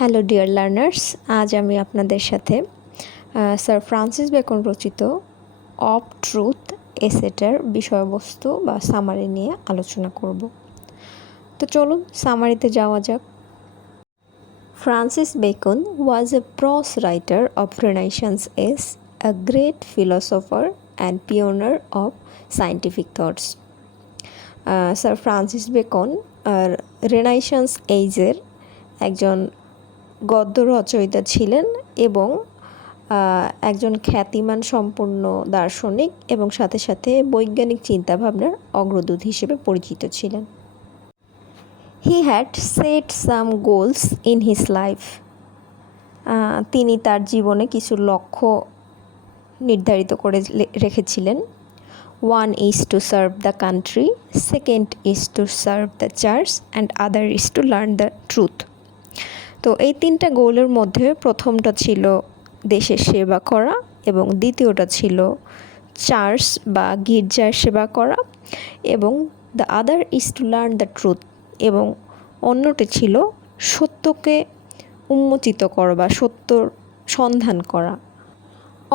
Hello dear learners, আজ আমি আপনাদের সাথে স্যার ফ্রান্সিস বেকন রচিত অফ ট্রুথ এসেটার বিষয়বস্তু বা সামারি নিয়ে আলোচনা করব। তো চলুন সামারিতে যাওয়া যাক। Francis Bacon was a prose writer of renaissance age, a great philosopher and pioneer of scientific thoughts. Sir Francis Bacon renaissance এইজের একজন গদ্য রচয়িতা ছিলেন এবং একজন খ্যাতিমান সম্পন্ন দার্শনিক এবং সাথে সাথে বৈজ্ঞানিক চিন্তাভাবনার অগ্রদূত হিসেবে পরিচিত ছিলেন। He had set some goals in his life. তিনি তার জীবনে কিছু লক্ষ্য নির্ধারিত করে রেখেছিলেন। One is to serve the country, second is to serve the church and other is to learn the truth. তো এই তিনটা গোলের মধ্যে প্রথমটা ছিল দেশের সেবা করা এবং দ্বিতীয়টা ছিল চার্চ বা গির্জার সেবা করা এবং the other is to learn the truth, এবং অন্যটি ছিল সত্যকে উন্মোচিত করা বা সত্যর সন্ধান করা।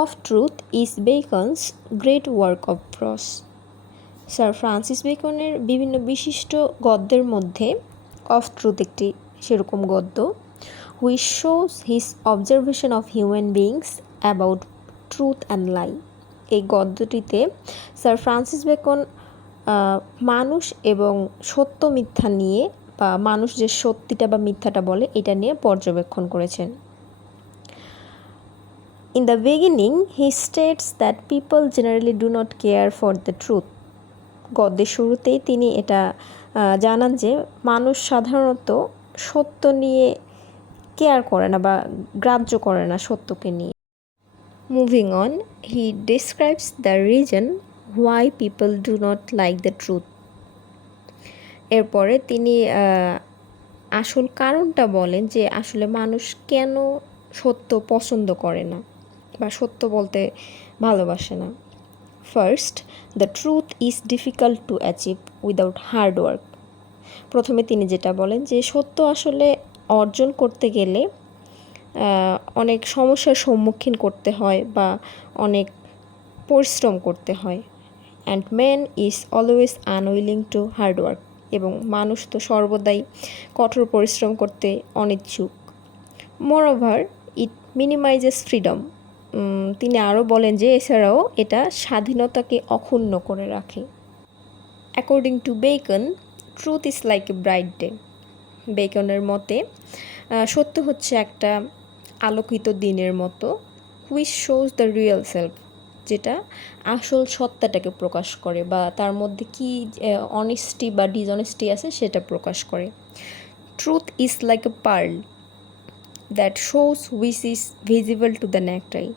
Of truth is Bacon's great work of prose. Sir Francis বেকনের বিভিন্ন বিশিষ্ট গদ্যের মধ্যে অফ ট্রুথ একটি সেরকম গদ্য, which shows his observation of human beings about truth and lie. এই গদ্যটিতে স্যার ফ্রান্সিস বেকন মানুষ এবং সত্য মিথ্যা নিয়ে বা মানুষ যে সত্যিটা বা মিথ্যাটা বলে এটা নিয়ে পর্যবেক্ষণ করেছেন। In the beginning, he states that people generally do not care for the truth. গদ্যের শুরুতেই তিনি এটা জানান যে মানুষ সাধারণত সত্য নিয়ে কেয়ার করে না বা গ্রাহ্য করে না সত্যকে নিয়ে। Moving on, he describes the reason why people do not like the truth. এরপরে তিনি আসল কারণটা বলেন যে আসলে মানুষ কেন সত্য পছন্দ করে না বা সত্য বলতে ভালোবাসে না। First, the truth is difficult to achieve without hard work. প্রথমে তিনি যেটা বলেন যে সত্য আসলে অর্জন করতে গেলে অনেক সমস্যার সম্মুখীন করতে হয় বা অনেক পরিশ্রম করতে হয়। And man is always unwilling to hard work, এবং মানুষ তো সর্বদাই কঠোর পরিশ্রম করতে অনিচ্ছুক। মোরওভার ইট মিনিমাইজেস ফ্রিডম। তিনি আরও বলেন যে এছাড়াও এটা স্বাধীনতাকে অক্ষুণ্ণ করে রাখে। According to Bacon, truth is like a bright day. বেকনের মতে সত্য হচ্ছে একটা আলোকিত দিনের মতো, which shows the real self, যেটা আসল সত্তাটাকে প্রকাশ করে বা তার মধ্যে কি অনেস্টি বা ডিসঅনেস্টি আছে সেটা প্রকাশ করে। Truth is like a pearl that shows which is visible to the naked eye.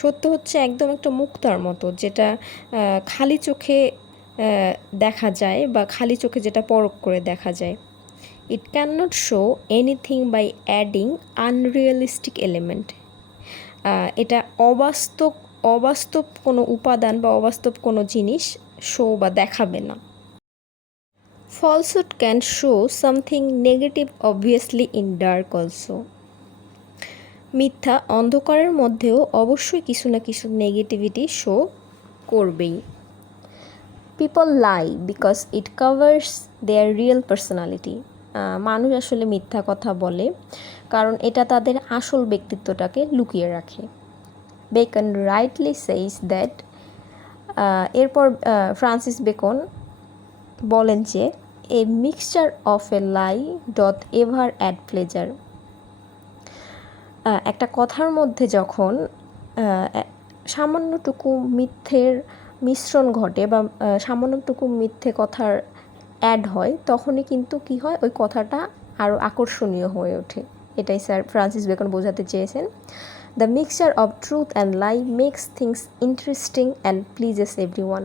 সত্য হচ্ছে একদম একটা মুক্তার মতো, যেটা খালি চোখে দেখা যায় বা খালি চোখে যেটা পরখ করে দেখা যায়। It can not show anything by adding unrealistic element. এটা অবাস্তব কোনো উপাদান বা অবাস্তব কোনো জিনিস শো বা দেখাবে না। Falsehood can show something negative obviously in dark also. মিথ্যা অন্ধকারের মধ্যেও অবশ্যই কিছু না কিছু নেগেটিভিটি শো করবেই। People lie because it covers their real personality. মানুষ আসলে মিথ্যা কথা বলে কারণ এটা তাদের আসল ব্যক্তিত্বটাকে লুকিয়ে রাখে। বেকন রাইটলি সেইজ দ্যাট, এরপর ফ্রান্সিস বেকন বলেন যে a mixture of a lie doth ever add pleasure. একটা কথার মধ্যে যখন সামান্যটুকু মিথ্যের মিশ্রণ ঘটে বা সামান্যটুকু মিথ্যে কথার অ্যাড হয়, তখনই কিন্তু কী হয়, ওই কথাটা আরও আকর্ষণীয় হয়ে ওঠে। এটাই স্যার ফ্রান্সিস বেকন বোঝাতে চেয়েছেন। The mixture of truth and lie makes things interesting and pleases everyone.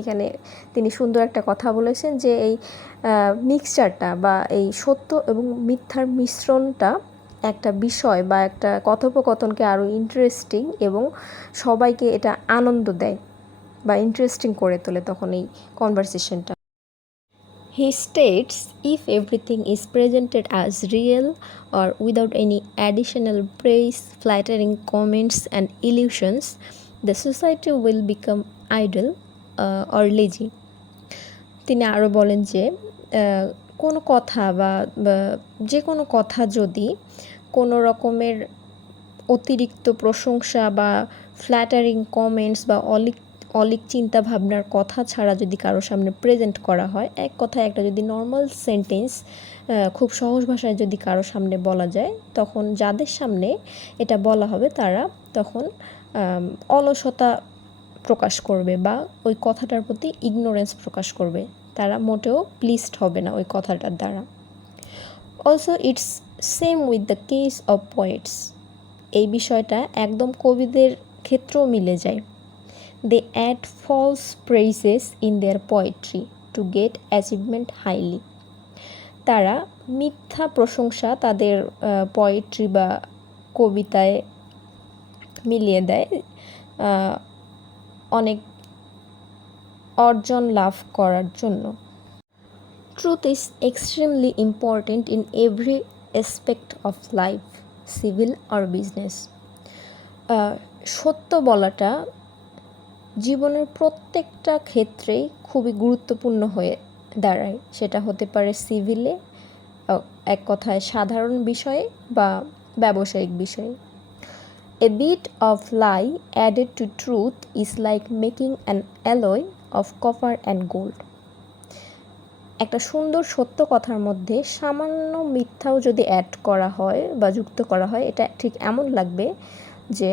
এখানে তিনি সুন্দর একটা কথা বলেছেন যে এই মিক্সচারটা বা এই সত্য এবং মিথ্যার মিশ্রণটা একটা বিষয় বা একটা কথোপকথনকে আরও ইন্টারেস্টিং এবং সবাইকে এটা আনন্দ দেয় বা ইন্টারেস্টিং করে তোলে তখন এই কনভারসেশনটা। He states if everything is presented as real or without any additional praise, flattering comments, and illusions, the society will become idle or lazy. তিনি আরও বলেন যে কোনো কথা বা যে কোনো কথা যদি কোনো রকমের অতিরিক্ত প্রশংসা বা ফ্ল্যাটারিং কমেন্টস বা অলিক চিন্তা ভাবনার কথা ছাড়া যদি কারোর সামনে প্রেজেন্ট করা হয়, এক কথায় একটা যদি নর্মাল সেন্টেন্স খুব সহজ ভাষায় যদি কারোর সামনে বলা যায়, তখন যাদের সামনে এটা বলা হবে তারা তখন অলসতা প্রকাশ করবে বা ওই কথাটার প্রতি ইগনোরেন্স প্রকাশ করবে, তারা মোটেও প্লিজড হবে না ওই কথাটার দ্বারা। Also it's same with the case of poets. এই বিষয়টা একদম কবিদের ক্ষেত্রেও মিলে যায়। They add false praises in their poetry to get achievement highly. তারা মিথ্যা প্রশংসা তাদের পোয়েট্রি বা কবিতায় মিলিয়ে দেয় অনেক অর্জন লাভ করার জন্য। Truth is extremely important in every aspect of life, civil or business. সত্য বলাটা জীবনের প্রত্যেকটা ক্ষেত্রেই খুবই গুরুত্বপূর্ণ হয়ে দাঁড়ায়। সেটা হতে পারে সিভিলে, এক কথায় সাধারণ বিষয়ে, বা ব্যবসায়িক বিষয়ে। A bit of lie added to truth is like making an alloy of copper and gold. একটা সুন্দর সত্য কথার মধ্যে সামান্য মিথ্যাও যদি অ্যাড করা হয় বা যুক্ত করা হয়, এটা ঠিক এমন লাগবে যে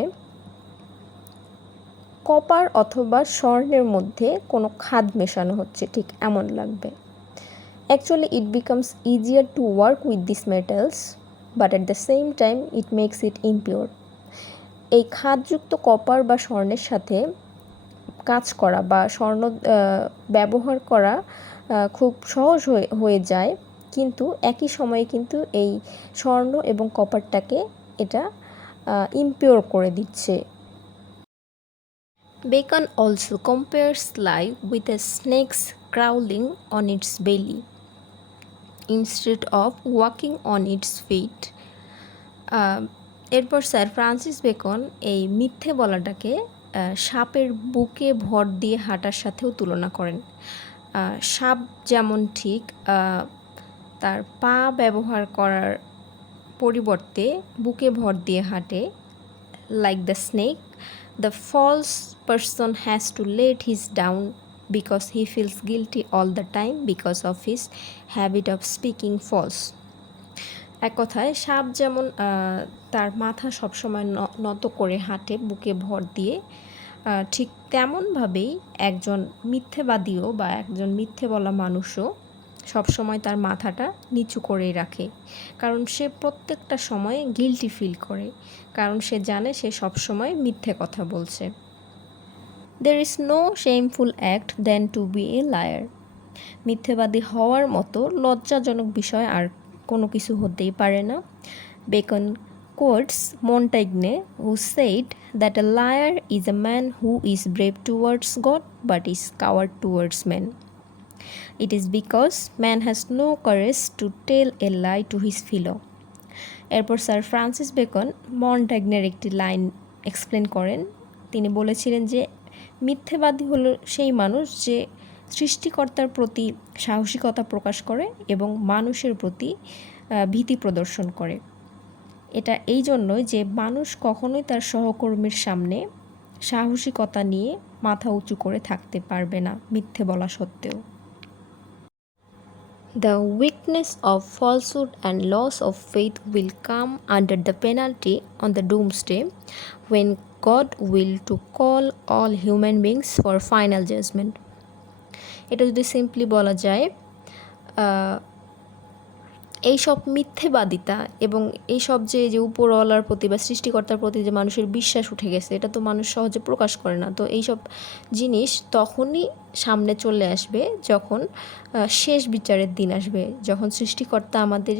কপার অথবা স্বর্ণের মধ্যে কোনো খাদ মেশানো হচ্ছে, ঠিক এমন লাগবে। Actually it becomes easier to work with this metals, but at the same time it makes it impure. এই খাদযুক্ত কপার বা স্বর্ণের সাথে কাজ করা বা স্বর্ণ ব্যবহার করা খুব সহজ হয়ে যায়, কিন্তু একই সময়ে কিন্তু এই স্বর্ণ এবং কপারটাকে এটা ইমপিওর করে দিচ্ছে। Bacon also compares life with a snakes crawling on its belly instead of walking on its feet. এরপর স্যার ফ্রান্সিস বেকন এই মিথ্যে বলাটাকে সাপের বুকে ভর দিয়ে হাঁটার সাথেও তুলনা করেন। সাপ যেমন ঠিক তার পা ব্যবহার করার পরিবর্তে বুকে ভর দিয়ে হাঁটে, like the snake, the false person has to let his down because he feels guilty all the time because of his habit of speaking false. এক কথায় সাপ যেমন তার মাথা সবসময় নত করে হাঁটে বুকে ভর দিয়ে, ঠিক তেমনভাবেই একজন মিথ্যেবাদীও বা একজন মিথ্যে বলা মানুষও সবসময় তার মাথাটা নিচু করেই রাখে, কারণ সে প্রত্যেকটা সময় গিল্টি ফিল করে, কারণ সে জানে সে সবসময় মিথ্যে কথা বলছে। There is no shameful act than to be a liar. মিথ্যেবাদী হওয়ার মতো লজ্জাজনক বিষয় আর কোনো কিছু হতেই পারে না। Beacon quotes Montaigne, who said that a liar is a man who is brave towards God but is coward towards men. It is because man has no courage to tell a lie to his fellow. এরপর sir Francis beacon মন্টাগ্নের একটি line explain করেন। তিনি বলেছিলেন যে মিথ্যেবাদী হলো সেই মানুষ যে সৃষ্টিকর্তার প্রতি সাহসিকতা প্রকাশ করে এবং মানুষের প্রতি ভীতি প্রদর্শন করে। এটা এই জন্যই যে মানুষ কখনোই তার সহকর্মীর সামনে সাহসিকতা নিয়ে মাথা উঁচু করে থাকতে পারবে না মিথ্যে বলা সত্ত্বেও। The weakness of falsehood and loss of faith will come under the penalty on the doomsday when God will to call all human beings for final judgment. এটা যদি সিম্পলি বলা যায়, এইসব মিথ্যেবাদিতা এবং এইসব যে উপরওয়ালার প্রতি বা সৃষ্টিকর্তার প্রতি যে মানুষের বিশ্বাস উঠে গেছে, এটা তো মানুষ সহজে প্রকাশ করে না। তো এইসব জিনিস তখনই সামনে চলে আসবে যখন শেষ বিচারের দিন আসবে, যখন সৃষ্টিকর্তা আমাদের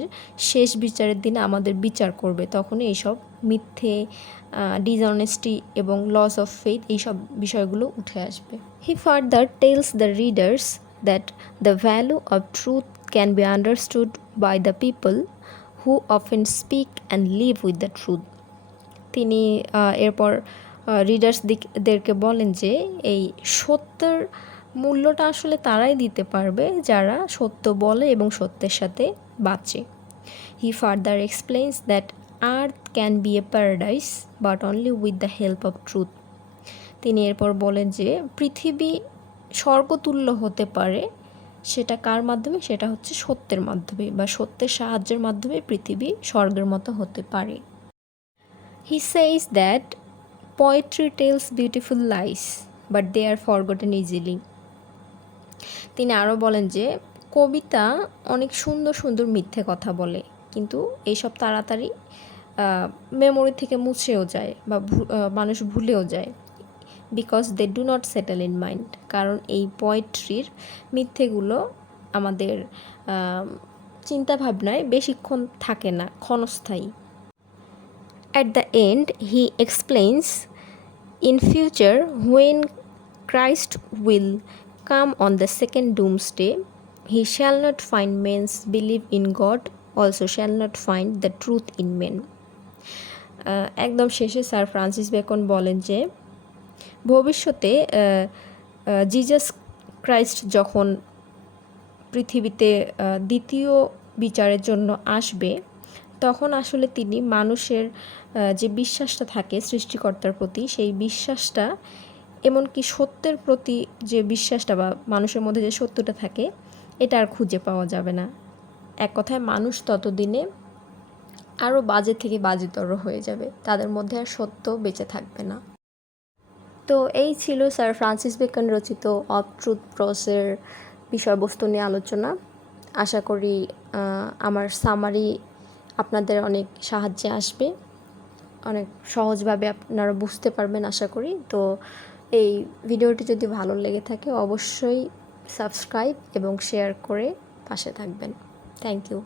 শেষ বিচারের দিনে আমাদের বিচার করবে, তখনই এইসব মিথ্যে, ডিসঅনেস্টি এবং লস অফ ফেথ এইসব বিষয়গুলো উঠে আসবে। হি further tells the readers that the value of truth can be understood by the people who often speak and live with the truth. তিনি এরপর রিডার্সদেরকে বলেন যে এই সত্যের মূল্যটা আসলে তারাই দিতে পারবে যারা সত্য বলে এবং সত্যের সাথে বাঁচে। হি further explains that earth can B A paradise but only with the help of truth. তিনি এরপর বলেন যে পৃথিবী স্বর্গতুল্য হতে পারে, সেটা কার মাধ্যমে? সেটা হচ্ছে সত্যের মাধ্যমে, বা সত্যের সাহায্যের মাধ্যমে পৃথিবী স্বর্গের মতো হতে পারে। He says that poetry tells beautiful lies, but they are forgotten easily. তিনি আরও বলেন যে কবিতা অনেক সুন্দর সুন্দর মিথ্যে কথা বলে, কিন্তু এইসব তাড়াতাড়ি মেমোরি থেকে মুছেও যায় বা মানুষ ভুলেও যায়। Because they do not settle in mind, কারণ এই পোয়েট্রির মিথ্যেগুলো আমাদের চিন্তাভাবনায় বেশিক্ষণ থাকে না, ক্ষণস্থায়ী। At the end, he explains, in future, when Christ will come on the second doomsday, he shall not find men's belief in God, also shall not find the truth in men. একদম শেষে sir Francis Bacon বলেন যে ভবিষ্যতে Jesus Christ যখন পৃথিবীতে দ্বিতীয় বিচারের জন্য আসবে, তখন আসলে তিনি মানুষের যে বিশ্বাসটা থাকে সৃষ্টিকর্তার প্রতি, সেই বিশ্বাসটা, এমনকি সত্যের প্রতি যে বিশ্বাসটা বা মানুষের মধ্যে যে সত্যটা থাকে, এটা আর খুঁজে পাওয়া যাবে না। এক কথায় মানুষ ততদিনে আরও বাজে থেকে বাজেতর হয়ে যাবে, তাদের মধ্যে আর সত্য বেঁচে থাকবে না। তো এই ছিল স্যার ফ্রান্সিস বেকন রচিত অফ ট্রুথ প্রসের বিষয়বস্তু নিয়ে আলোচনা। আশা করি আমার সামারি আপনাদের অনেক সাহায্যে আসবে, অনেক সহজভাবে আপনারা বুঝতে পারবেন আশা করি। তো এই ভিডিওটি যদি ভালো লেগে থাকে অবশ্যই সাবস্ক্রাইব এবং শেয়ার করে পাশে থাকবেন। Thank you.